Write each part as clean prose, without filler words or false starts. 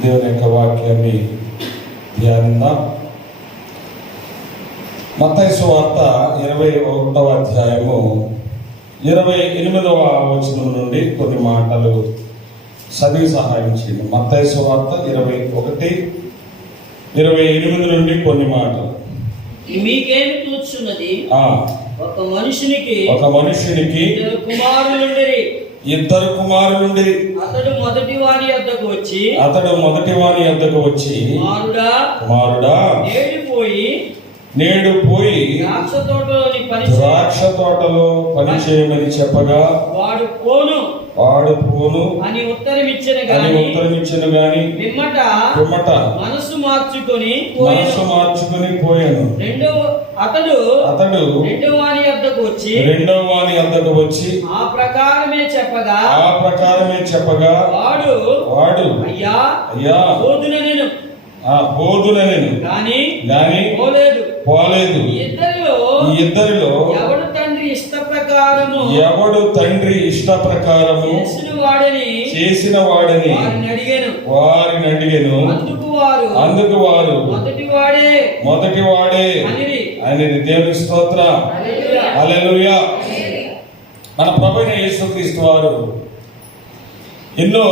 దేవుని యొక్క వాక్యాన్ని ధ్యానిద్దాం. మత్తయి సువార్త 21వ అధ్యాయము 28వ వచనం నుండి కొన్ని మాటలు చదివి సహాయం చేయండి. మత్తయి సువార్త 21:28 నుండి కొన్ని మాటలు. మీకేమి తోచున్నది? ఒక మనుషునికి ఇద్దరు కుమారులుండి అతడు మొదటి వారి వద్దకు వచ్చి కుమారుడా నేడు పోయి ద్రాక్ష తోటలో పని చేయమని చెప్పగా వాడు పోను అని ఉత్తరమిచ్చిన గాని పిమ్మట మనసు మార్చుకొని పోయాను. అతడు రెండో వాని వద్దకు వచ్చి ఆ ప్రకారమే చెప్పగా వాడు అయ్యా బోధుననెను గాని పోలేదు. ఈ ఇద్దరిలో ఎవడు తండ్రి ఇష్ట ప్రకారము చేసిన వాడని వారిని అడిగెను. అందుకు వారు మొదటి వాడే అని దేవుని స్తోత్రం. హల్లెలూయా. మన ప్రభువైన యేసుక్రీస్తు వారు ఎన్నో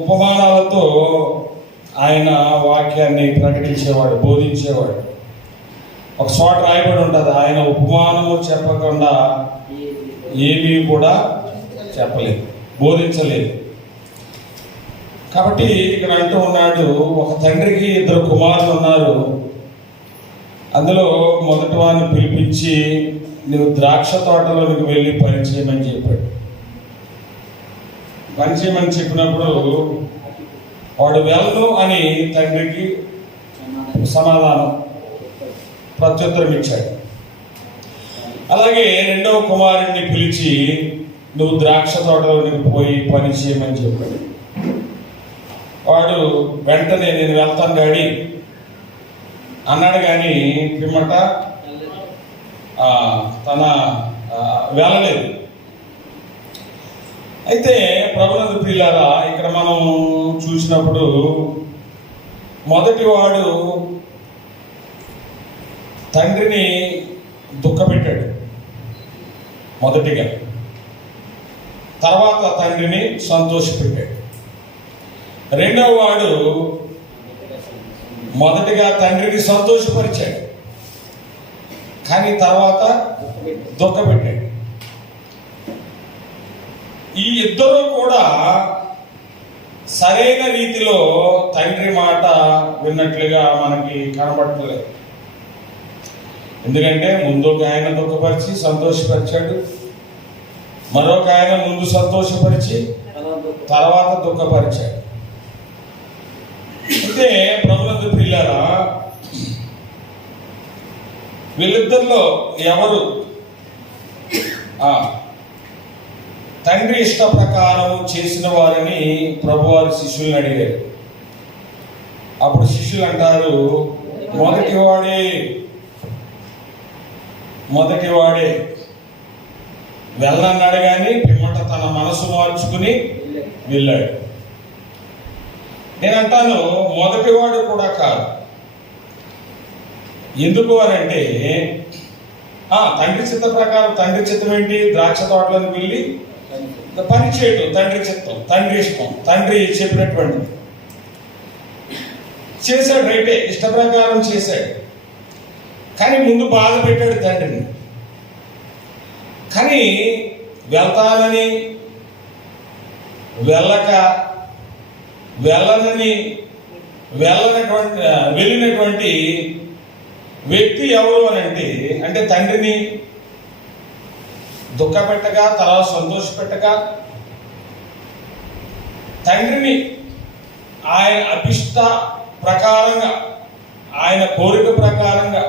ఉపమానాలతో ఆయన వాక్యాన్ని ప్రకటించేవాడు, బోధించేవాడు. ఒక చోట రాయబడి ఉంటుంది, ఆయన ఉపమానము చెప్పకుండా ఏమీ కూడా చెప్పలేదు, బోధించలేదు. కాబట్టి ఇక్కడ అంటూ ఉన్నాడు, ఒక తండ్రికి ఇద్దరు కుమారులు ఉన్నారు. అందులో మొదటి వాడిని పిలిపించి నువ్వు ద్రాక్ష తోటలోనికి వెళ్ళి పని చేయమని చెప్పాడు. పని చేయమని చెప్పినప్పుడు వాడు వెళ్ళను అని తండ్రికి సమాధానం ప్రత్యుత్తరం ఇచ్చాడు. అలాగే రెండవ కుమారుడిని పిలిచి నువ్వు ద్రాక్ష తోటలోనికి పోయి పని చేయమని చెప్పాడు. వాడు వెంటనే నేను వెళ్తాను డాడీ అన్నాడు, కానీ పిమ్మట తన వెళ్ళలేదు. అయితే ప్రభునందు ప్రియులారా, ఇక్కడ మనం చూసినప్పుడు మొదటి వాడు తండ్రిని దుఃఖపెట్టాడు మొదటిగా, తర్వాత తండ్రిని సంతోషపెట్టాడు. రెండవ వాడు మొదటిగా తండ్రిని సంతోషపరిచాడు, కానీ తర్వాత దుఃఖపెట్టాడు. ఈ ఇద్దరు కూడా సరైన రీతిలో తండ్రి మాట విన్నట్లుగా మనకి కనబడట్లేదు. ఎందుకంటే ముందు ఒక ఆయన దుఃఖపరిచి సంతోషపరిచాడు, మరొక ఆయన ముందు సంతోషపరిచి తర్వాత దుఃఖపరిచాడు. అయితే ప్రభునందు ప్రియులారా, వీళ్ళిద్దరిలో ఎవరు తండ్రి ఇష్ట ప్రకారం చేసిన వారని ప్రభువారు శిష్యుల్ని అడిగారు. అప్పుడు శిష్యులు అంటారు, మొదటివాడే వెళ్ళన్నాడు, కానీ పిమ్మట తన మనసు మార్చుకుని వెళ్ళాడు. నేనంటాను, మొదటివాడు కూడా కాదు. ఎందుకు అనంటే తండ్రి చిత్త ప్రకారం, తండ్రి చిత్తం ఏంటి? ద్రాక్ష తోటలను వెళ్ళి పని చేయటం తండ్రి చిత్తం, తండ్రి ఇష్టం, తండ్రి చెప్పినటువంటి చేశాడు. రైటే, ఇష్ట ప్రకారం చేశాడు, కానీ ముందు బాధ పెట్టాడు తండ్రిని. కానీ వెళ్తానని వెళ్ళినటువంటి వ్యక్తి ఎవరు అని అంటే తండ్రిని దుఃఖపెట్టక, తర్వాత సంతోషపెట్టక, తండ్రిని ఆయన అభిష్ట ప్రకారంగా, ఆయన కోరిక ప్రకారంగా,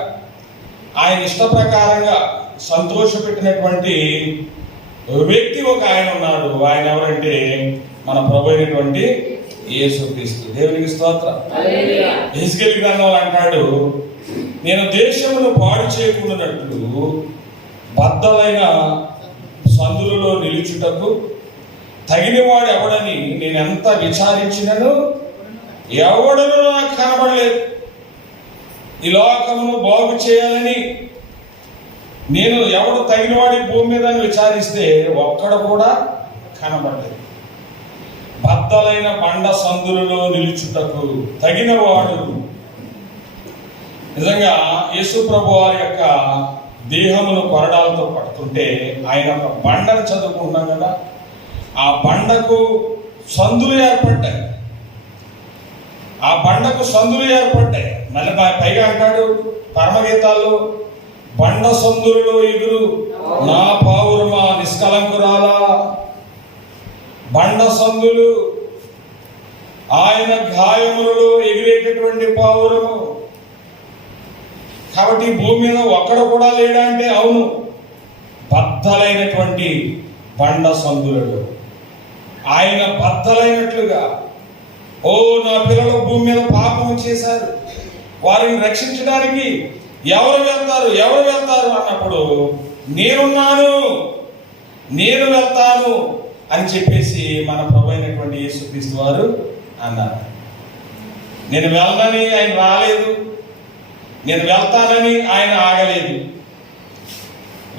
ఆయన ఇష్ట ప్రకారంగా సంతోషపెట్టినటువంటి వ్యక్తి ఒక ఆయన ఉన్నాడు. ఆయన ఎవరంటే మన ప్రభు అయినటువంటి యేసుక్రీస్తు. దేవునికి స్తోత్రం. యెహెజ్కేలు గ్రంథంలో అంటాడు, నేను దేశమును పాడు చేయకుండానట్లు బద్దలైన సందులలో నిలుచుటకు తగినవాడు ఎవడని నేను ఎంత విచారించినను ఎవడను నాకు కనబడలేదు. ఈ లోకమును బాగు చేయాలని నేను ఎవడు తగినవాడి భూమి మీద విచారిస్తే ఒక్కడ కూడా కనబడలేదు. బద్దలైన బండ సందులలో నిలుచుటకు తగినవాడు. నిజంగా యేసు ప్రభు వారి యొక్క దేహమును కొరడాలతో పడుతుంటే ఆయన ఒక బండను చదువుకుంటాం కదా, ఆ బండకు సందులు ఏర్పడ్డాయి. ఆ బండకు సందులు ఏర్పడ్డాయి. మళ్ళీ పైగా అంటాడు పరమగీతాల్లో, బండ సందులలో ఎగురు నా పావురమా నిష్కలంకురాలా. బండ సందులు, ఆయన గాయములలో ఎగిరేటటువంటి పావురము. కాబట్టి భూమి మీద ఒక్కడ కూడా లేడా అంటే అవును, బద్దలైనటువంటి బండ సందులలో ఆయన బద్దలైనట్లుగా, ఓ నా పిల్లలు భూమి మీద పాపం చేశారు, వారిని రక్షించడానికి ఎవరు వెళ్తారు అన్నప్పుడు నేను వెళ్తాను అని చెప్పేసి మన ప్రభు అయినటువంటి యేసుక్రీస్తు వారు అన్నారు. నేను వెళ్ళనని ఆయన రాలేదు, నేను వెళ్తానని ఆయన ఆగలేదు.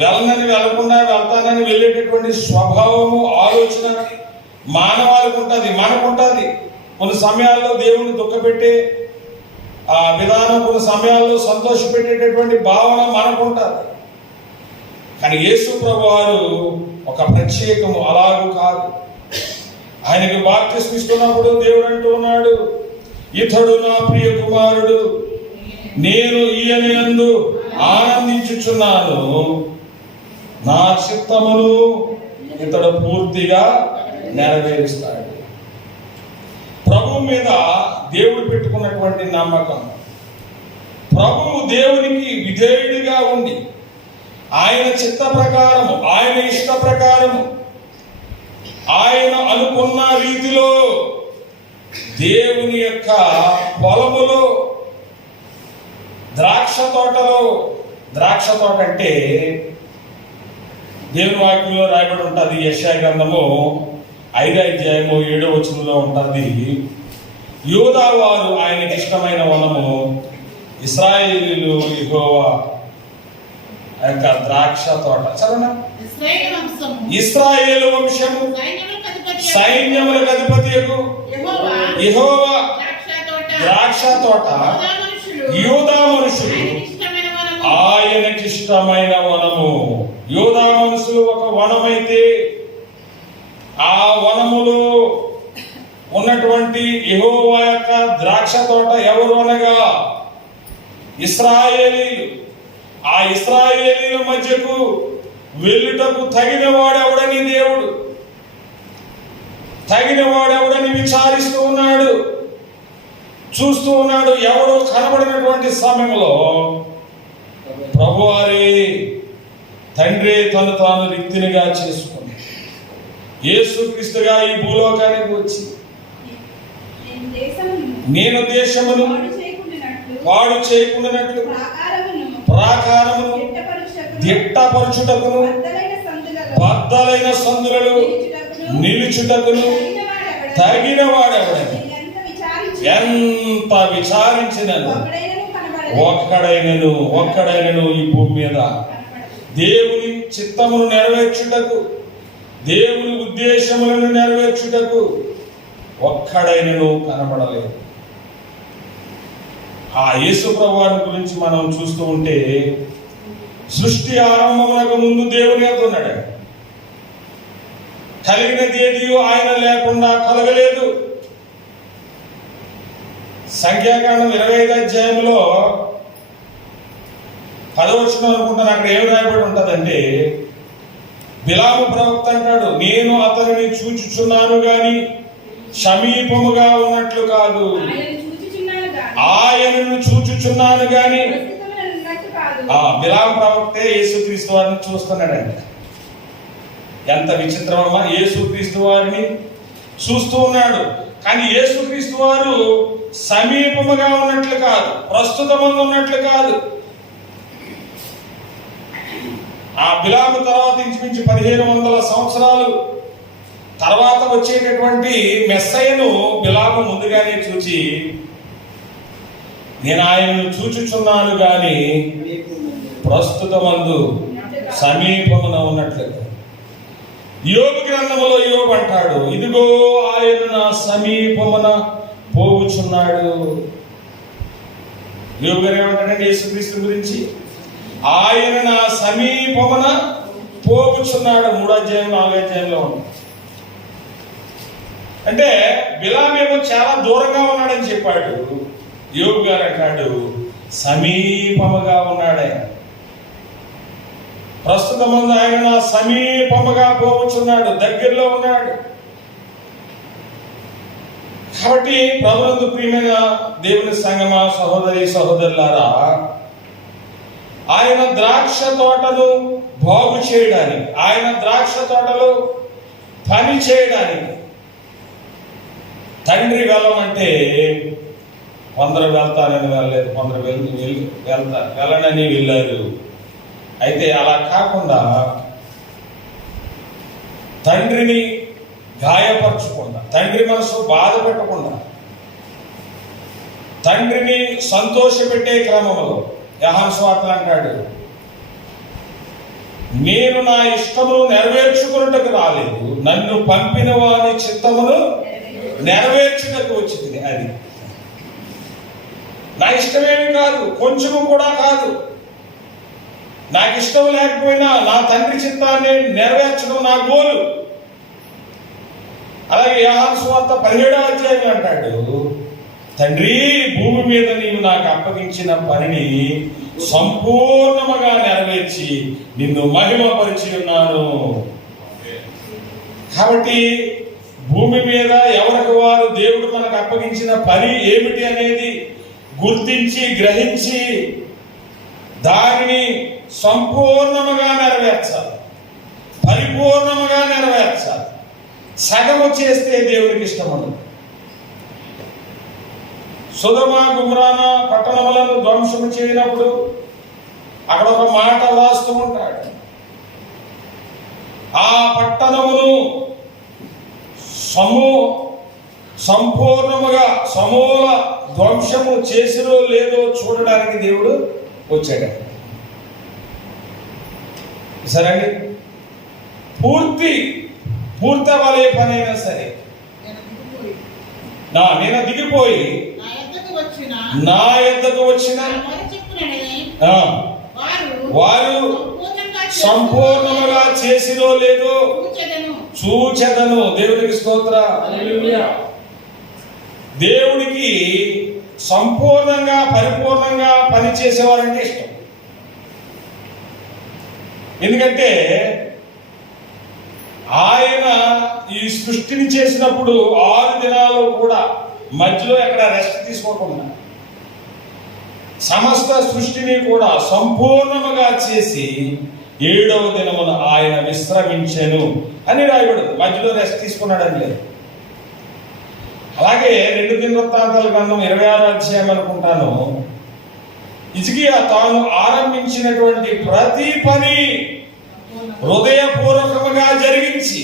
వెళ్ళకుండా వెళ్తానని వెళ్ళేటటువంటి స్వభావము, ఆలోచన మానవాళికి ఉంటుంది, మనకుంటుంది. కొన్ని సమయాల్లో దేవుని దుఃఖపెట్టే ఆ విధానం, కొన్ని సమయాల్లో సంతోష పెట్టేటటువంటి భావన మనకుంటుంది. కానీ యేసు ప్రభు వారు ఒక ప్రత్యేకము అలాగూ కాదు. ఆయనకి బాప్తిస్మం ఇస్తున్నప్పుడు దేవుడు అంటూ ఉన్నాడు, ఇతడు నా ప్రియ కుమారుడు, నేను ఈయనందు ఆనందించుచున్నాను, నా చిత్తమును ఇతడు పూర్తిగా నెరవేరుస్తాడు. ప్రభు మీద దేవుడు పెట్టుకున్నటువంటి నమ్మకం, ప్రభువు దేవునికి విధేయుడిగా ఉండి ఆయన చిత్త ప్రకారము, ఆయన ఇష్ట ప్రకారము, ఆయన అనుకున్న రీతిలో దేవుని యొక్క పొలములో, ద్రాక్ష తోట అంటే దేవుని వాక్యంలో రాయబడి ఉంటుంది. యెషయా గ్రంథము 5వ అధ్యాయము 7వ వచనంలో ఉంటుంది, యూదా వారు ఆయనకి ఇష్టమైన వనము, ఇశ్రాయేలీయులు యెహోవా యొక్క ద్రాక్ష తోట. చదవనా? ఇశ్రాయేలు వంశము సైన్యములకు అధిపతియగు యెహోవా ద్రాక్ష తోట, యూదా మనుషులు ఆయనకిష్టమైన వనము. యూదా మనుషులు ఒక వనమైతే ఆ వనములో ఉన్నటువంటి యెహోవా యొక్క ద్రాక్ష తోట ఎవరు అనగా ఇశ్రాయేలీయులు. ఆ ఇశ్రాయేలీయుల మధ్యకు వెళ్ళుటకు తగినవాడెవడని దేవుడు, తగినవాడెవడని విచారిస్తూ ఉన్నాడు, చూస్తూ ఉన్నాడు. ఎవడో కనబడినటువంటి సమయంలో ప్రభువారే తండ్రి తను తాను రిక్తినిగా చేసుకుని యేసుక్రీస్తుగా ఈ భూలోకానికి వచ్చి, నేను దేశమును పాడు చేయకుండానట్లు ప్రాకారమును దిట్టపరచుటకును బద్దలైన సందులలో నిలుచుటకును తగిన వాడెవడని ఎంత విచారించినను ఒక్కడైనను ఈ భూమి మీద దేవుని చిత్తమును నెరవేర్చుటకు, దేవుని ఉద్దేశములను నెరవేర్చుటకు ఒక్కడైనను కనబడలేదు. ఆ యేసు ప్రభువారి గురించి మనం చూస్తూ ఉంటే, సృష్టి ఆరంభమునకు ముందు దేవుని యొద్ద ఉన్నాడు. కలిగినది ఏది ఆయన లేకుండా కలగలేదు. సంఖ్యాకాండం 25వ అధ్యాయంలో 10వ వచనం అనుకుంటాను, అక్కడ ఏమి రాయబడి ఉంటుందంటే, బిలాము ప్రవక్త అంటాడు, నేను అతనిని చూచుచున్నాను గాని సమీపముగా ఉన్నట్లు కాదు, ఆయనను చూచుచున్నాను గాని. బిలాము ప్రవక్తే యేసుక్రీస్తు వారిని చూస్తున్నాడంట. ఎంత విచిత్రమమ్మా! యేసుక్రీస్తు వారిని చూస్తూ ఉన్నాడు, కానీ యేసుక్రీస్తు వారు సమీపముగా ఉన్నట్లు కాదు, ప్రస్తుతమందు ఉన్నట్లు కాదు. ఆ బిలాము తర్వాత ఇంచుమించు 1500 సంవత్సరాలు తర్వాత వచ్చేటటువంటి మెస్సయ్యను బిలాము ముందుగానే చూచి, నేను ఆయనను చూచుచున్నాను గాని ప్రస్తుతమందు సమీపమున ఉన్నట్లుగా. యోబు గ్రంథములో యోబు అంటాడు, ఇదిగో ఆయన నా సమీపమున పోవుచున్నాడు. యోబు గారు ఏమంటాడంటే యేసుక్రీస్తు గురించి, ఆయన నా సమీపమున పోవుచున్నాడు. 3వ అధ్యాయం 4వ అధ్యాయంలో ఉంది. అంటే బిలామేమో చాలా దూరంగా ఉన్నాడని చెప్పాడు. యోబు గారు అంటాడు సమీపముగా ఉన్నాడే. ప్రస్తుతమందు ఆయన నా సమీపముగా పోవచ్చున్నాడు, దగ్గరలో ఉన్నాడు. కాబట్టి ప్రభునందు ప్రియమైన దేవుని సంగమా, సహోదరి సహోదరులారా, ఆయన ద్రాక్ష తోటను బాగు చేయడానికి, ఆయన ద్రాక్ష తోటలో పని చేయడానికి తండ్రి వెళ్ళమంటే కొందరు వెళ్తానని వెళ్ళలేదు, కొందరు వెళ్ళనని వెళ్ళారు. అయితే అలా కాకుండా తండ్రిని గాయపరచకుండా, తండ్రి మనసు బాధ పెట్టకుండా, తండ్రిని సంతోషపెట్టే క్రమంలో యోహాను సువార్త అంటాడు, నేను నా ఇష్టమును నెరవేర్చుకున్నట్టుకు రాలేదు, నన్ను పంపిన వారి చిత్తమును నెరవేర్చుటకు వచ్చింది. అది నా ఇష్టమేమి కాదు, కొంచెము కూడా కాదు. నాకు ఇష్టం లేకపోయినా నా తండ్రి చిత్తాన్ని నెరవేర్చడం నా గోలు. అలాగే యోహాను సువార్త 17వ అధ్యాయం అంటాడు, తండ్రి భూమి మీద నీవు నాకు అప్పగించిన పనిని సంపూర్ణముగా నెరవేర్చి నిన్ను మహిమపరిచి ఉన్నాను. కాబట్టి భూమి మీద ఎవరికి వారు దేవుడు మనకు అప్పగించిన పని ఏమిటి అనేది గుర్తించి గ్రహించి దానిని సంపూర్ణముగా నెరవేర్చాలి, పరిపూర్ణముగా నెరవేర్చాలి. సగము చేస్తే దేవుడికి ఇష్టం ఉండదు. సొదొమ గుమ్రాన పట్టణములను ధ్వంసము చేయనప్పుడు అక్కడ ఒక మాట వ్రాస్తూ ఉంటాడు, ఆ పట్టణమును సంపూర్ణముగా సమూల ధ్వంసము చేసిరో లేదో చూడడానికి దేవుడు వచ్చాడు. సరే అండి, పూర్తి అవ్వలే పనైనా సరే నేను దిగిపోయి నా యొద్దకు వచ్చిన వారు సంపూర్ణముగా చేసిరో లేదో చూచెదను. దేవునికి స్తోత్ర. దేవుడికి సంపూర్ణంగా పరిపూర్ణంగా పనిచేసేవారంటే ఇష్టం. ఎందుకంటే ఆయన ఈ సృష్టిని చేసినప్పుడు 6 దినాలు కూడా మధ్యలో ఎక్కడ రెస్ట్ తీసుకోకుండా సమస్త సృష్టిని కూడా సంపూర్ణముగా చేసి 7వ దినమున ఆయన విశ్రమించెను అని రాయబడదు. మధ్యలో రెస్ట్ తీసుకున్నాడని లేదు. అలాగే 2 దినవృత్తాంతాల గ్రంథం 26వ అధ్యాయం అనుకుంటాను, హిజ్కియా తాను ఆరంభించినటువంటి ప్రతి పని హృదయపూర్వకముగా జరిగించి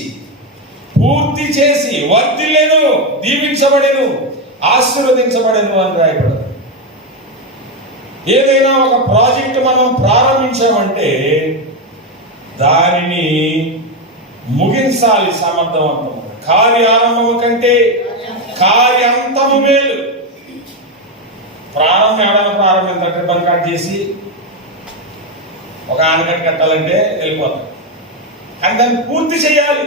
పూర్తి చేసి వర్ధిల్లెను, దీవించబడెను, ఆశీర్వదించబడెను అని రాయబడదు. ఏదైనా ఒక ప్రాజెక్ట్ మనం ప్రారంభించామంటే దానిని ముగించాలి సమర్థవంతంగా. కార్యారంభము కంటే కార్యాంతము మేలు. ప్రారంభించాలంటే బంకాట్ చేసి ఒక ఆనకట్ట కట్టాలంటే వెళ్ళిపోతాం, కానీ దాన్ని పూర్తి చేయాలి,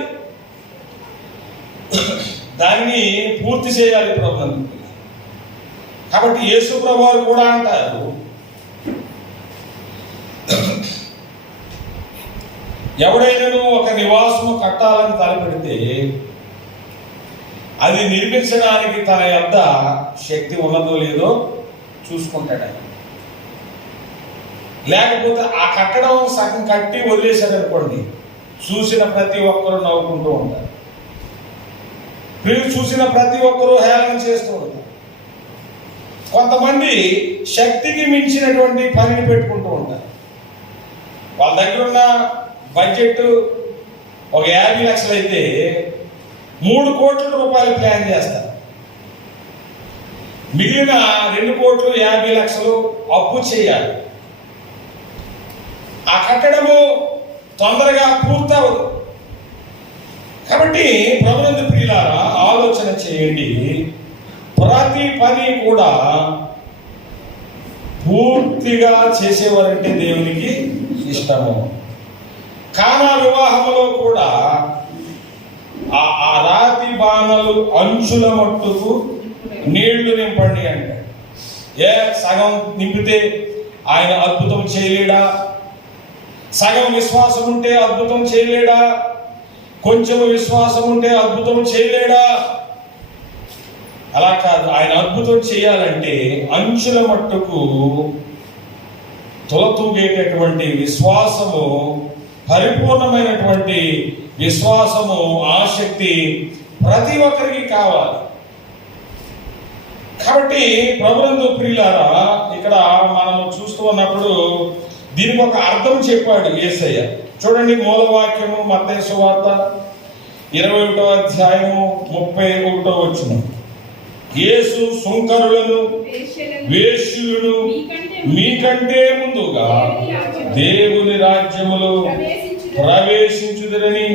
దాన్ని పూర్తి చేయాలి ప్రభుత్వం. కాబట్టి యేసు ప్రభు వారు కూడా అంటారు, ఎవడైనాను ఒక నివాసము కట్టాలని తలపెడితే అది నిర్మించడానికి తన యొద్ద శక్తి ఉన్నదో లేదో చూసుకుంటాడు. లేకపోతే ఆ కట్టడం సగం కట్టి వదిలేశారనుకోండి, చూసిన ప్రతి ఒక్కరూ నవ్వుకుంటూ ఉంటారు, చూసిన ప్రతి ఒక్కరూ హేళన చేస్తూ ఉంటారు. కొంతమంది శక్తికి మించినటువంటి పనిని పెట్టుకుంటూ ఉంటారు. వాళ్ళ దగ్గర ఉన్న బడ్జెట్ ఒక 50 లక్షలు అయితే 3 కోట్ల రూపాయలు ప్లాన్ చేస్తారు. మిగిలిన 2,50,00,000 అప్పు చేయాలి. ఆ కట్టడము తొందరగా పూర్తవదు. కాబట్టి ప్రభునందు ప్రియులారా, ఆలోచన చేయండి. ప్రతి పని కూడా పూర్తిగా చేసేవారంటే దేవునికి ఇష్టము. కానా వివాహంలో కూడా ఆ రాతి బాణలు అంచుల మట్టుకు నీళ్లు నింపండి అంటాడు. సగం నింపితే ఆయన అద్భుతం చేయలేడా? సగం విశ్వాసం ఉంటే అద్భుతం చేయలేడా? కొంచెం విశ్వాసం ఉంటే అద్భుతం చేయలేడా? అలా కాదు. ఆయన అద్భుతం చేయాలంటే అంచుల మట్టుకు తొలతూగేటటువంటి విశ్వాసము, పరిపూర్ణమైనటువంటి విశ్వాసము, ఆసక్తి ప్రతి ఒక్కరికి కావాలి. కాబట్టి ప్రభునందు ప్రియులారా, ఇక్కడ మనం చూస్తూ ఉన్నప్పుడు దీనికి ఒక అర్థం చెప్పాడు యేసయ్య. చూడండి, మూలవాక్యము మత్తయి సువార్త 21వ అధ్యాయము 31వ వచనం. యేసు సుంకరులను, వేశ్యులను మీకంటే ముందుగా దేవుని రాజ్యములో ప్రవేశించుదురని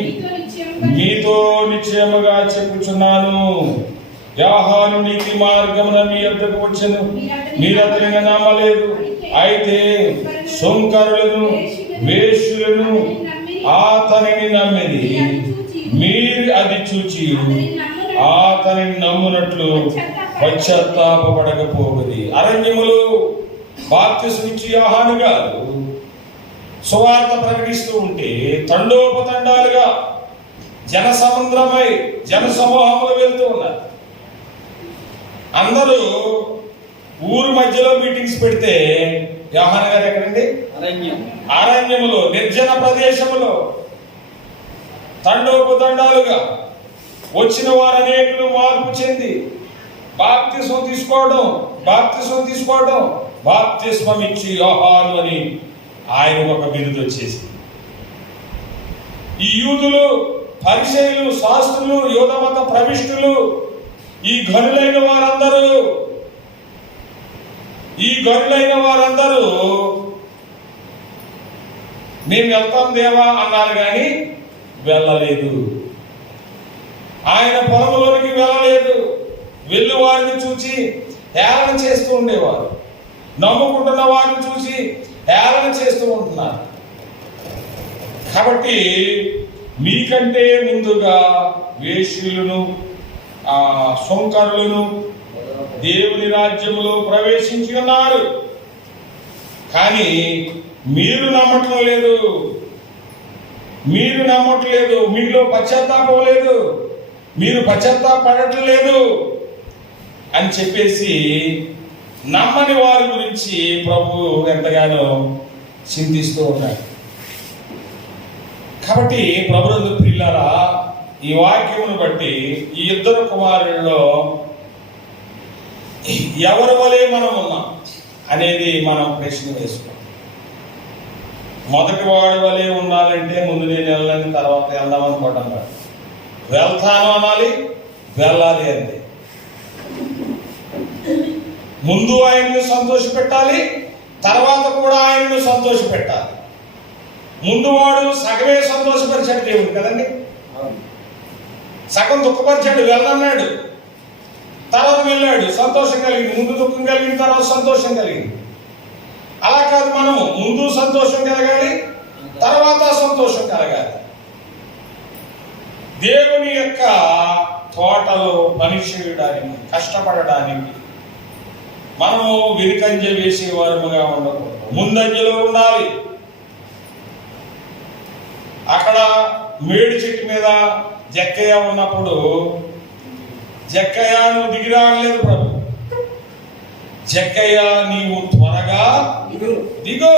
మీతో నిశ్చయముగా చెప్పుచున్నాను. యోహాను నీతి మార్గమున మీ యొద్దకు వచ్చెను, మీరు అతనిని నమ్మలేదు. అయితే సుంకరులను, వేశ్యులను అతనిని నమ్మిది. మీరు అది చూచి అతనిని నమ్మునట్లు పశ్చాత్తాపపడకపోవది. అరణ్యములో బాప్తిస్మిచ్చి యోహాను గారు సువార్త ప్రకటిస్తూ ఉంటే తండోపతండాలుగా జన సముద్రమై జన సమూహములు వెళ్తూ ఉన్నారు. అందరూ ఊరు మధ్యలో మీటింగ్స్ పెడితే యోహాను గారు ఎక్కడండి? అరణ్యములో, నిర్జన ప్రదేశములో తండోపతండాలుగా వచ్చిన వారు అనేకులు మార్పు చెంది బాప్తిస్మం తీసుకోవడం, బాప్తిస్మం ఇచ్చి యోహాను అని ఆయన ఒక బిరుదు వచ్చేసి, ఈ యూదులు, పరిసయ్యులు, శాస్త్రులు, యూదమత ప్రవిష్టులు, ఈ గనులైన వారందరూ మేము వెళ్తాం దేవా అన్నారు, కానీ వెళ్ళలేదు. ఆయన పొలంలోనికి వెళ్ళలేదు. వెళ్ళి వారిని చూచి హేళన చేస్తూ ఉండేవారు. నమ్ముకుంటున్న వారిని చూసి హేళన చేస్తూ ఉంటున్నారు. కాబట్టి మీకంటే ముందుగా వేశ్యులను, సుంకరులను దేవుని రాజ్యములో ప్రవేశించి ఉన్నారు. కానీ మీరు నమ్మట్లేదు, మీలో పశ్చాత్తాపం లేదు, మీరు పశ్చాత్తాపడట్లేదు అని చెప్పేసి నమ్మని వారి గురించి ప్రభు ఎంతగానో చింతిస్తూ ఉన్నాడు. కాబట్టి ప్రభునందు ప్రియులారా, ఈ వాక్యమును బట్టి ఈ 2 కుమారుల్లో ఎవరి వలె మనం ఉన్నాం అనేది మనం ప్రశ్న వేసుకోవాలి. మొదటి వాడి వలె ఉండాలంటే ముందు నేను వెళ్ళని తర్వాత వెళ్దాం అనుకోవడం కాదు. వెళ్తాను అనాలి, వెళ్ళాలి అంతే. ముందు ఆయన్ని సంతోష పెట్టాలి, తర్వాత కూడా ఆయన్ని సంతోష పెట్టాలి. ముందు వాడు సగమే సంతోషపరిచాడు దేవుడు కదండి, సగం దుఃఖపరిచాడు, వెళ్ళన్నాడు, తర్వాత వెళ్ళాడు, సంతోషం కలిగింది. ముందు దుఃఖం కలిగిన తర్వాత సంతోషం కలిగింది. అలా కాదు, మనము ముందు సంతోషం కలగాలి, తర్వాత సంతోషం కలగాలి. దేవుని యొక్క తోటలో పని చేయడానికి, కష్టపడడానికి మనము వెనుకంజ వేసేవారముగా ఉండకూడదు, ముందంజలో ఉండాలి. అక్కడ మేడి చెట్టు మీద జక్కయ్య ఉన్నప్పుడు జక్కయ్య నువ్వు దిగిరా అనలేదు ప్రభు. జక్కయ్య నీవు త్వరగా దిగు,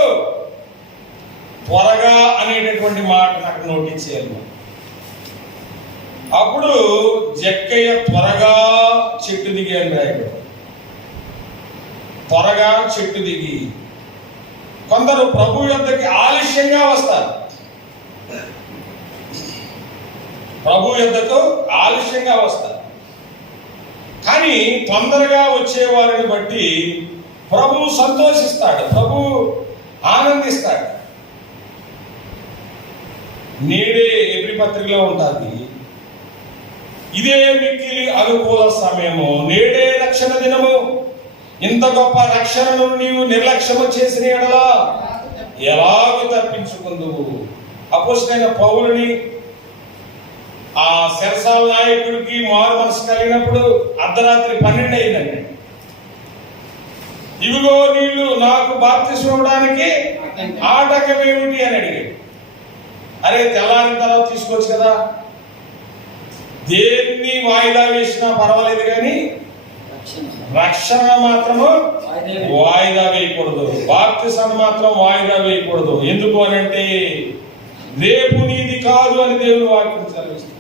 త్వరగా అనేటటువంటి మాట నాకు నోటీస్ చేయాలి. అప్పుడు జక్కయ్య త్వరగా చెట్టు దిగి అని రాయడు. త్వరగా చెట్టు దిగి. కొందరు ప్రభు యొద్దకి ఆలస్యంగా వస్తారు. ప్రభు యొద్దకు ఆలస్యంగా వస్తారు. కానీ తొందరగా వచ్చేవారిని బట్టి ప్రభు సంతోషిస్తాడు, ప్రభు ఆనందిస్తాడు. నేడే ఎబ్రీ పత్రికలో ఉంటుంది, ఇదే మిక్కిలి అనుకూల సమయము, నేడే రక్షణ దినము. ఇంత గొప్ప రక్షణను నీవు నిర్లక్ష్యము చేసిన ఎడలా ఎలాగూ తప్పించుకుందువు. అపోస్తలుడైన పౌలుని ఆ సెరసాల నాయకుడికి మారు మనసు కలిగినప్పుడు అర్ధరాత్రి 12 అయిందండి. ఇవిగో నీళ్లు నాకు బాప్తిస్మం ఇవ్వడానికి ఆటంకం ఏమిటి అని అడిగాడు. అరే, తెల్లారిన తర్వాత తీసుకోవచ్చు కదా, దేన్ని వాయిదా వేసినా పర్వాలేదు కానీ రక్షణ మాత్రము వాయిదా వేయకూడదు, బాప్తిసాన్ని మాత్రం వాయిదా వేయకూడదు. ఎందుకు అనంటే రేపు నీది కాదు అని దేవుని వాక్యం చదివిస్తుంది.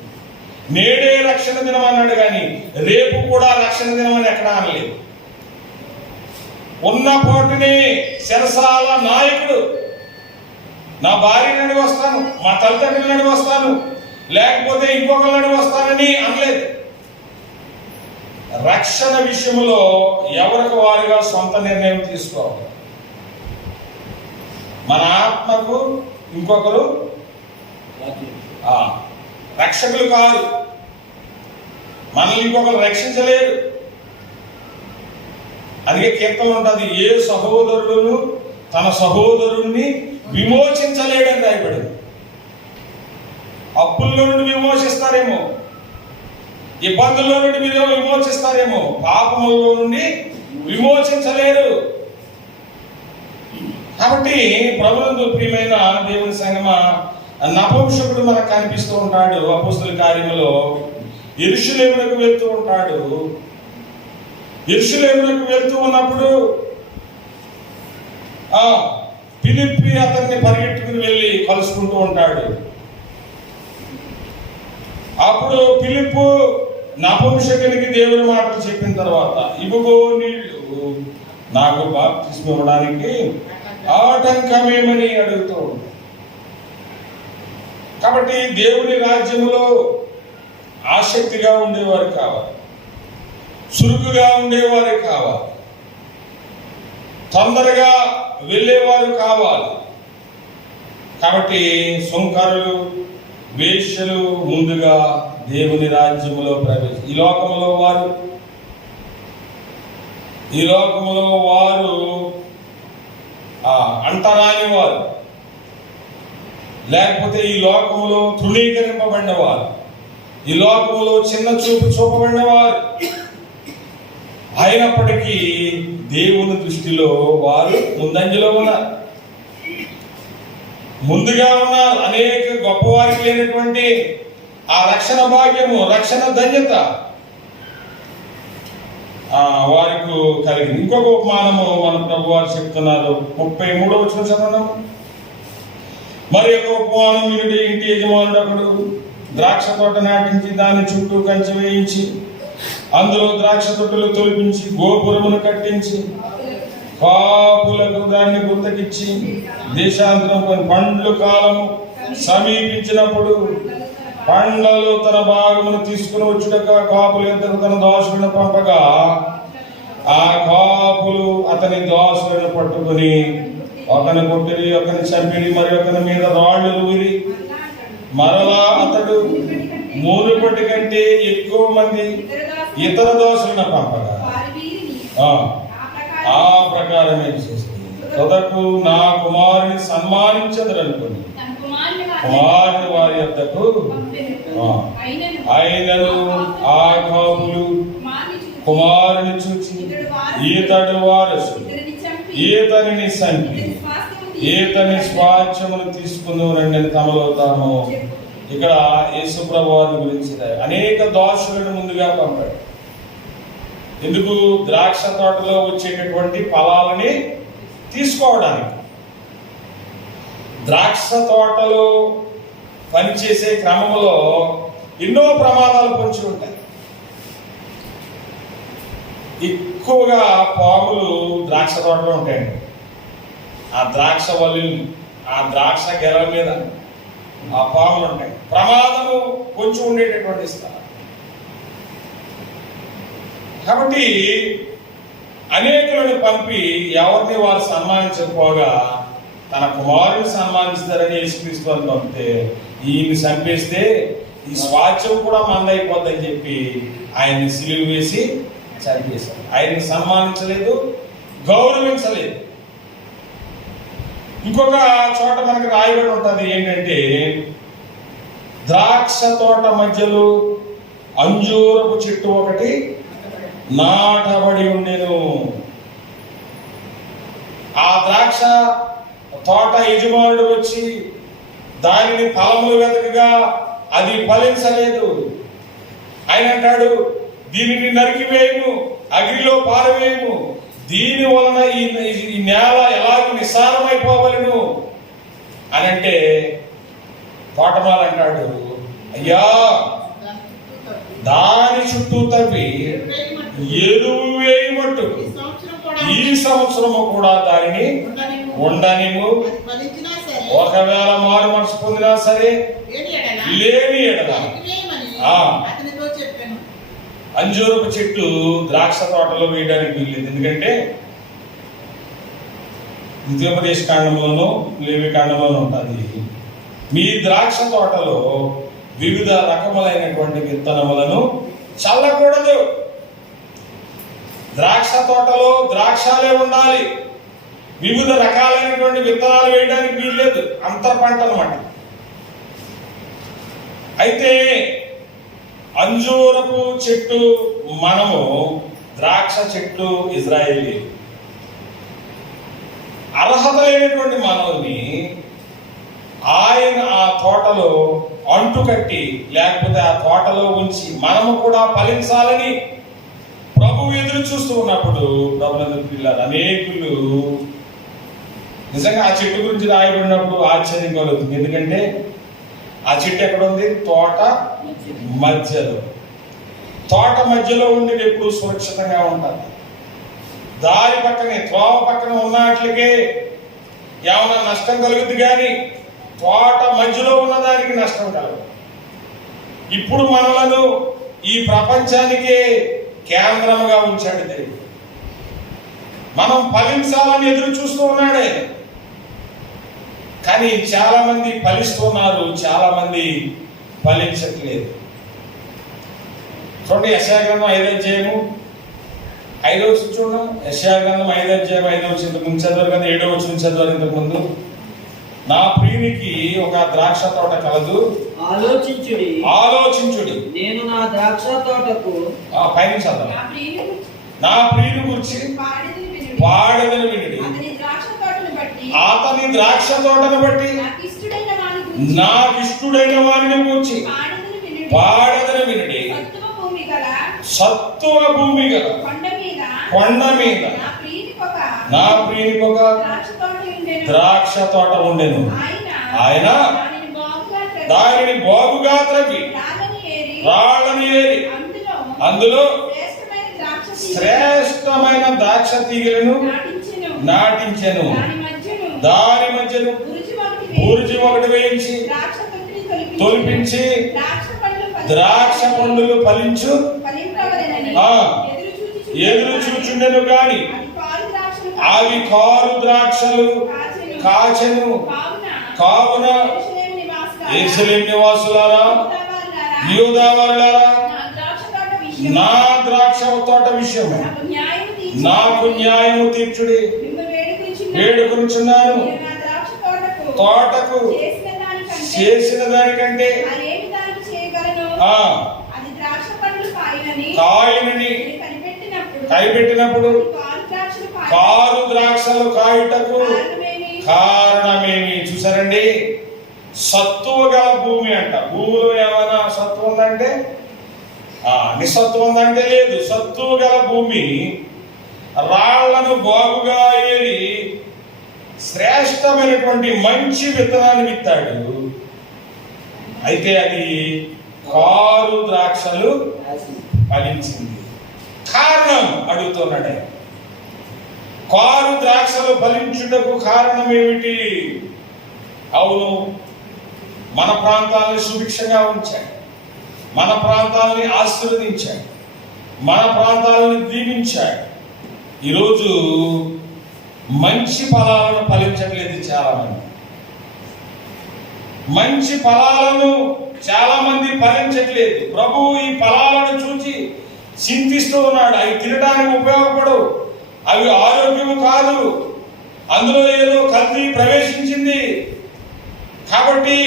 నేడే రక్షణ దినం అన్నాడు కానీ రేపు కూడా రక్షణ దినం అని ఎక్కడా అనలేదు. ఉన్న పోటునే చెరసాల నాయకుడు నా భార్యని అడిగి వస్తాను, మా తల్లిదండ్రులను అడిగి వస్తాను, లేకపోతే ఇంకొకరిని అడిగి వస్తానని అనలేదు. రక్షణ విషయంలో ఎవరికి వారుగా సొంత నిర్ణయం తీసుకోవాలి. మన ఆత్మకు ఇంకొకరు రక్షకులు కాదు, మనల్ని ఇంకొకరు రక్షించలేరు. అందుకే కీర్తన ఉంటుంది, ఏ సహోదరుడు తన సహోదరుణ్ణి విమోచించలేడని రాయబడింది. అప్పుల్లో నుండి విమోచిస్తారేమో, ఇబ్బందుల్లో నుండి మీరు విమోచిస్తారేమో, పాపములో నుండి విమోచించలేరు. కాబట్టి ప్రభునందు ప్రియమైన దేవుని సంగమా, నపుంసకుడు మనకు కనిపిస్తూ ఉంటాడు. అపోస్తలుల కార్యములో యెరూషలేమునకు వెళ్తూ ఉంటాడు. యెరూషలేమునకు వెళ్తూ ఉన్నప్పుడు ఫిలిప్పి అతన్ని పరిగెట్టుకుని వెళ్ళి కలుసుకుంటూ ఉంటాడు. అప్పుడు ఫిలిప్పు నపుంసకునికి దేవుని మాటలు చెప్పిన తర్వాత, ఇవిగో నీళ్లు నాకు బాప్తిస్మం ఇవ్వడానికి ఆటంకమేమని అడుగుతూ ఉంటాడు. కాబట్టి దేవుని రాజ్యములో ఆసక్తిగా ఉండేవారు కావాలి, చురుకుగా ఉండేవారు కావాలి, తొందరగా వెళ్ళేవారు కావాలి. కాబట్టి సుంకరులు, వేశ్యలు ముందుగా దేవుని రాజ్యములో ఈ లోకములో వారు అంటరాని వారు, లేకపోతే ఈ లోకములో తృణీకరింపబడిన వారు, ఈ లోకములో చిన్న చూపు చూపబడిన వారు అయినప్పటికీ దేవుని దృష్టిలో వారు ముందంజలో ఉన్నారు, ముందుగా ఉన్నారు. అనేక గొప్పవారికి లేనటువంటి ఆ రక్షణ భాగ్యము, రక్షణ ధన్యత వారికి కలిగింది. ఇంకొక ఉపమానము మన ప్రభు వారు చెప్తున్నారు. 33వ వచనం చదవము. మరి ఒక ఉపమానం వినుడి, ఇంటి యజమానుడు ఒకడు ద్రాక్ష తోట నాటించి దాని చుట్టూ కంచె వేయించి అందులో ద్రాక్ష తొట్టులు తొలిపించి గోపురమును కట్టించి కాపులకు దాన్ని గుర్తకిచ్చి దేశాంతరం కొన్ని పండ్లు కాలము సమీపించినప్పుడు పండ్లలో తన భాగమును తీసుకుని వచ్చుటక కాపులు ఇద్దరు తన దోషులను పంపగా ఆ కాపులు అతని దోషులను పట్టుకుని ఒకని కొట్టిరి, ఒకని చంపిరి, మరి ఒకని మీద రాళ్ళు రువిరి. మరలా అతడు మునుపటి కంటే ఎక్కువ మంది ఇతర దోషులను పంపగా ఆ ప్రకారమే చేస్తుంది. తుదకు నా కుమారుని సన్మానించదరనుకుని కుమారుని వారి యొద్దకు అయినను ఆ కాపులు కుమారుని చూచి ఈతడు వారసు, ఈతనిని సంపి ఈతని స్వాచ్ఛమును తీసుకుందు రండి తమలో తాము. ఇక్కడ యేసుప్రభు వారి గురించి అనేక దోషులను ముందుగా పంపాడు. ఎందుకు? ద్రాక్ష తోటలో వచ్చేటటువంటి ఫలాలని తీసుకోవడానికి. ద్రాక్ష తోటలో పనిచేసే క్రమంలో ఎన్నో ప్రమాదాలు పొంచి ఉంటాయి. ఎక్కువగా పాములు ద్రాక్ష తోటలో ఉంటాయండి. ఆ ద్రాక్ష వల్లి, ఆ ద్రాక్ష గెల మీద ఆ పాములు ఉంటాయి. ప్రమాదము కొంచెం ఉండేటటువంటి స్థలం. కాబట్టి అనేకులను పంపి ఎవరిని వారు సన్మానించకపోగా తన కుమారుని సన్మానిస్తారని యేసుక్రీస్తు వారిని పంపితే ఈయన్ని చంపేస్తే ఈ స్వాస్థ్యం కూడా మందైపోద్దని చెప్పి ఆయన్ని సిలువ వేసి చంపేశారు. ఆయన్ని సన్మానించలేదు, గౌరవించలేదు. ఇంకొక చోట మనకి రాయబడి ఉంటుంది ఏంటంటే, ద్రాక్ష తోట మధ్యలో అంజూరపు చెట్టు ఒకటి నాటబడి ఉండెను. ఆ ద్రాక్ష తోట యజమానుడు వచ్చి దానిని ఫలములు వెతకగా అది ఫలించలేదు. ఆయన అంటాడు, దీనిని నరికివేయము, అగ్నిలో పారవేయము, దీని వలన ఈ నేల ఎలాగ నిస్సారమైపోవలను అని అంటే, తోటమాల అంటాడు, అయ్యా దాని చుట్టూ తవ్వి ఎరువు వేయమట్టు ఈ సంవత్సరము కూడా దానిని ఉండనిము, ఒకవేళ మారు మనసు పొందినా సరే లేని ఎడల. అంజూరపు చెట్టు ద్రాక్ష తోటలో వేయడానికి వీల్లేదు. ఎందుకంటే ద్వితీయోపదేశ కాండంలోనూ లేవి కాండంలోనూ ఉంటుంది, మీ ద్రాక్ష తోటలో వివిధ రకములైనటువంటి విత్తనములను చల్లకూడదు. ద్రాక్ష తోటలో ద్రాక్షాలే ఉండాలి, వివిధ రకాలైనటువంటి విత్తనాలు వేయడానికి వీల్లేదు. అంతర్ పంట అన్నమాట. అయితే అంజూరపు చెట్టు మనము, ద్రాక్ష చెట్టు ఇజ్రాయేలీ. అర్హత లేనటువంటి మనల్ని ఆయన ఆ తోటలో అంటుకట్టి లేకపోతే ఆ తోటలో ఉంచి మనము కూడా ఫలించాలని ప్రభు ఎదురు చూస్తూ ఉన్నప్పుడు ప్రభునందు పిల్లలు అనేకులు నిజంగా ఆ చెట్టు గురించి రాయబడినప్పుడు ఆశ్చర్యం కలుగుతుంది. ఎందుకంటే ఆ చెట్టు ఎక్కడ ఉంది? తోట మధ్యలో. తోట మధ్యలో ఉండి ఎప్పుడు సురక్షితంగా ఉంటుంది. దారి పక్కనే, త్రోవ పక్కన ఉన్నట్లకే ఏమైనా నష్టం కలుగుద్ది, కానీ తోట మధ్యలో ఉన్నదానికి నష్టం కలగదు. ఇప్పుడు మనలను ఈ ప్రపంచానికే కేంద్రముగా ఉంచాడు దేవుడు. మనం ఫలించాలని ఎదురు చూస్తూ ఉన్నాడే. కానీ చాలా మంది ఫలిస్తున్నారు, చాలా మంది ఫలించట్లేదు. చూడండి, యెషయా గ్రంథం 5వ అధ్యాయము 5వ వచనం చూడండి. యెషయా గ్రంథం 5వ అధ్యాయం 5వ వచనం, ఇంతకు ముందు చదివారు కదా, 7వ వచనం చదివారు ఇంతకు ముందు. నా ప్రియునికి ఒక ద్రాక్ష తోట కలదు, ఆలోచించుడి, నేను నా ద్రాక్ష తోటకు పైన చదవ, నా ప్రియుని గురించి పాడదని వినుడి, అతని ద్రాక్ష తోటను బట్టి నాకు ఇష్టడైన వారిని గురించి పాడదని వినుడి. సత్తువ భూమి గల కొండ మీద నా ప్రియునికి ఒక ద్రాక్ష తోట ఉండెను. ఆయన దానిని బాగుగా త్రవ్వి రాళ్ళని ఏరి అందులో శ్రేష్టమైన ద్రాక్ష తీగలను నాటించెను. దాని మధ్యను బూర్జి ఒకటి వేయించి తొలిపించి ద్రాక్ష పండ్లు ఫలించు ఎదురు చూచుండెను, గాని అవి కారు ద్రాక్షలు కాచెను. కావున యెరూషలేము నివాసులారా, యూదా వారులారా, నా ద్రాక్ష తోట విషయము నాకు న్యాయము తీర్చుడి. వేడుకొనుచున్నాను, తోటకు చేసిన దానికంటే కాయనని కైపెట్టినప్పుడు కారు ద్రాక్షలు కాయుటకు కారణమేమి? చూసారండి, సత్తువ గల భూమి అంట. భూమిలో ఏమైనా సత్తువ ఉందంటే, నిస్సత్తువ ఉందంటే లేదు. సత్తువ గల భూమి రాళ్లను బాగుగా ఏరి శ్రేష్టమైనటువంటి మంచి విత్తనాన్ని విత్తాడు. అయితే అది కారు ద్రాక్షలు ఫలించింది. కారణం అడుగుతున్నాడే, కారు ద్రాక్షలు ఫలించుటకు కారణం ఏమిటి? అవును, మన ప్రాంతాలను సుభిక్షంగా ఉంచాడు, మన ప్రాంతాలని ఆశీర్వదించాడు, మన ప్రాంతాలను దీవించాడు. ఈరోజు మంచి ఫలాలను ఫలించట్లేదు చాలామంది. మంచి ఫలాలను చాలా మంది ఫలించట్లేదు. ప్రభువు ఈ ఫలాలను చూసి చింతిస్తూ ఉన్నాడు. అవి తినడానికి ఉపయోగపడవు, అవి ఆరోగ్యము కాదు, అందులో ఏదో కల్తీ ప్రవేశించింది, కాబట్టి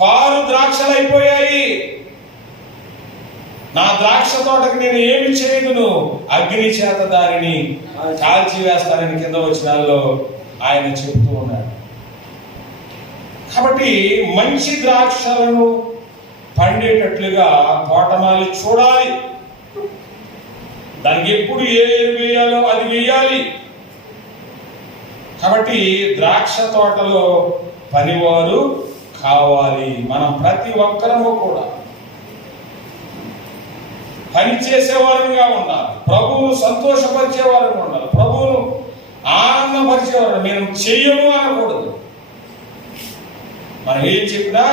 కారు ద్రాక్షలు అయిపోయాయి, నా ద్రాక్ష తోటకి నేను ఏమి చేయదును, అగ్ని చేత దానిని కాల్చివేస్తానని కింద వచనాల్లో ఆయన చెబుతూ ఉన్నాడు. కాబట్టి మంచి ద్రాక్షలను పండేటట్లుగా తోటమాలి చూడాలి. దానికి ఎప్పుడు ఏ ఎరువు వేయాలో అది వేయాలి. కాబట్టి ద్రాక్ష తోటలో పనివారు కావాలి. మనం ప్రతి ఒక్కరము కూడా పని చేసేవారంగా ఉండాలి, ప్రభువును సంతోషపరిచేవారంగా ఉండాలి, ప్రభువును ఆనందపరిచేవారు. నేను చెయ్యను అనకూడదు, మనం ఏం చెప్పినా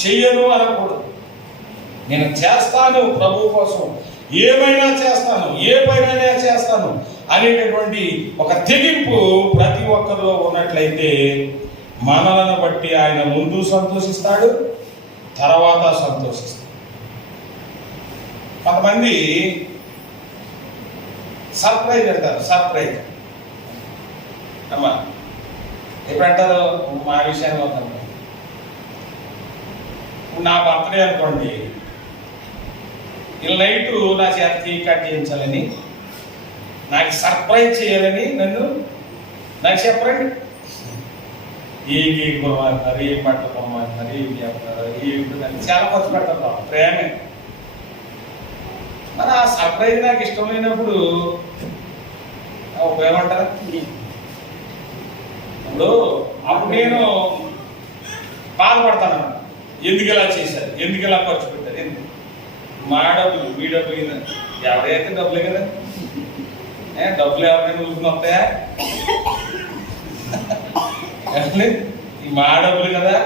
చెయ్యను అనకూడదు. నేను చేస్తాను ప్రభు కోసం, ఏమైనా చేస్తాను, ఏ పనైనా చేస్తాను అనేటటువంటి ఒక తెగింపు ప్రతి ఒక్కరిలో ఉన్నట్లయితే మనలను బట్టి ఆయన ముందు సంతోషిస్తాడు, తర్వాత సంతోషిస్తాడు. కొంతమంది సర్ప్రైజ్ పెడతారు. సర్ప్రైజ్ అమ్మా ఎప్పుడంటారు, మా విషయంలో నా బర్త్డే అనుకోండి, ఇలా నైట్ నా చేత కేక్ కట్ చేయించాలని, నాకు సర్ప్రైజ్ చేయాలని నాకు చెప్పండి. ఏ కేక్ కొనమంటున్నారు, ఏ బట్టలు కొనమంటున్నారు, ఏమి చెప్తున్నారు, ఏమి చాలా ఖర్చు పెడతారు. ప్రేమే. మరి ఆ సర్ప్రైజ్ నాకు ఇష్టం లేనప్పుడు ఉపయోగమంటారా? ఇప్పుడు అప్పుడు నేను బాధపడతాను, ఎందుకు ఇలా చేశారు, ఎందుకు ఇలా ఖర్చు పెట్టారు, ఎందుకు మా డబ్బులు మీ డబ్బులు ఎవరైతే డబ్బులే కదా, డబ్బులు ఎవరైనా ఊరికి వస్తాయా? ఈ మా డబ్బులు కదా,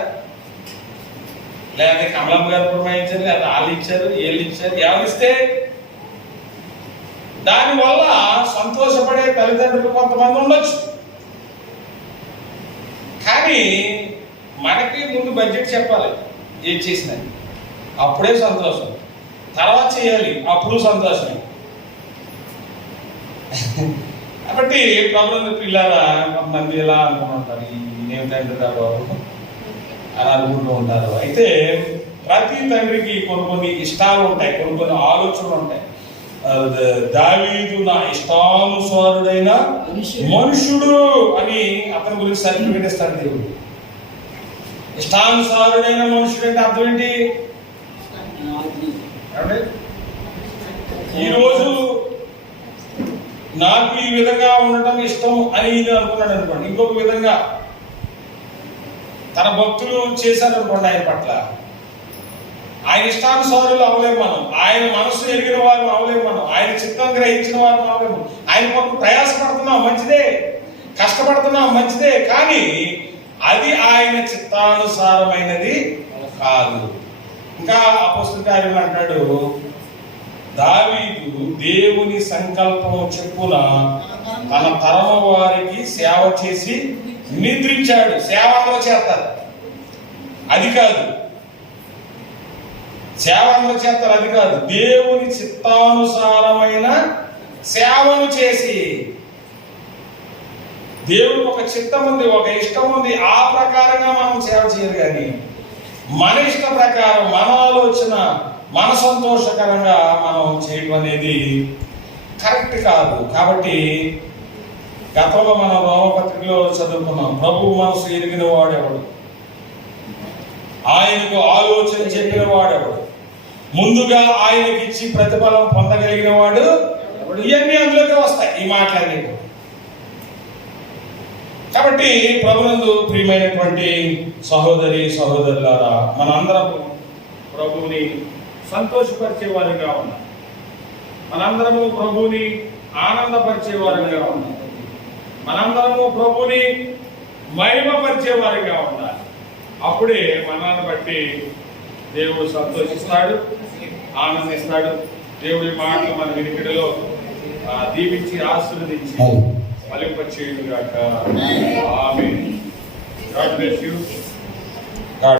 లేకపోతే కమలమ్మ గారు పురమాయించారు, లేదా వాళ్ళు ఇచ్చారు, వీళ్ళు ఇచ్చారు, ఎవరిస్తే దానివల్ల సంతోషపడే తల్లిదండ్రులు కొంతమంది ఉండొచ్చు. కానీ మనకి ముందు బడ్జెట్ చెప్పాలి, ఏం చేసినా అప్పుడే సంతోషం, తర్వాత చేయాలి అప్పుడు సంతోషం. కాబట్టి ప్రభుత్వ పిల్లరా కొంతమంది ఎలా అనుకుంటారు, ఏమిటంటే బాబు అని అనుకుంటూ ఉంటారు. అయితే ప్రతి తండ్రికి కొన్ని ఇష్టాలు ఉంటాయి, కొన్ని ఆలోచనలు ఉంటాయి. దావీదు నా ఇష్టానుసారుడైన మనుషుడు అని అతని గురించి సర్టిఫికెట్ ఇస్తాడు దేవుడు. ఇష్టానుసారుడైన మనుషుడు అంటే అర్థం ఏంటి? ఈరోజు నాకు ఈ విధంగా ఉండటం ఇష్టం అని అనుకున్నాడు అనుకోండి, ఇంకొక విధంగా తన భక్తులు చేశారనుకోండి, ఆయన పట్ల ఆయన ఇష్టానుసారులు అవలేము మనం, ఆయన మనసు ఎరిగిన వారు అవలేము మనం, ఆయన చిత్తం గ్రహించిన వారు అవలేము. ఆయన కోసం ప్రయాసపడుతున్నాం మంచిదే, కష్టపడుతున్నాం మంచిదే, కానీ అది ఆయన చిత్తానుసారమైనది కాదు. ఇంకా అపోస్తలుల కార్యములు అంటాడు, దావీదు దేవుని సంకల్పము చెప్పున తన తరము వారికి సేవ చేసి నిద్రించాడు. సేవ అందరూ చేస్తారు, అది కాదు. సేవ అందరూ చేస్తారు, అది కాదు. దేవుని చిత్తానుసారమైన సేవను చేసి, దేవుడు ఒక చిత్తం ఉంది, ఒక ఇష్టం ఉంది, ఆ ప్రకారంగా మనం సేవ చేయాలి. కానీ మన ఇష్ట ప్రకారం, మన ఆలోచన, మన సంతోషకరంగా మనం చేయడం అనేది కరెక్ట్ కాదు. కాబట్టి గతంలో మనం రోమపత్రికలో చదువుకున్నాం, ప్రభు మనసు ఎరిగిన వాడెవడు, ఆయనకు ఆలోచన చెప్పిన వాడెవడు, ముందుగా ఆయనకి ఇచ్చి ప్రతిఫలం పొందగలిగిన వాడు. ఇవన్నీ అందులోకి వస్తాయి ఈ మాటలన్నీ. కాబట్టి ప్రభునందు ప్రియమైనటువంటి సహోదరి సహోదరులారా, మనందరం ప్రభువుని సంతోషపరిచే వారిగా ఉన్నాం, మనందరము ప్రభువుని ఆనందపరిచే వారిగా ఉన్నాం, మనందరము ప్రభువుని మహిమపరిచే వారిగా ఉండాలి. అప్పుడే మనల్ని బట్టి దేవుడు సంతోషిస్తాడు, ఆనందిస్తాడు. దేవుడి మాటలు మన వినికిడిలో దీవించి ఆశీర్వదించి ఫలింపచేయుగాక. ఆమేన్. God bless you.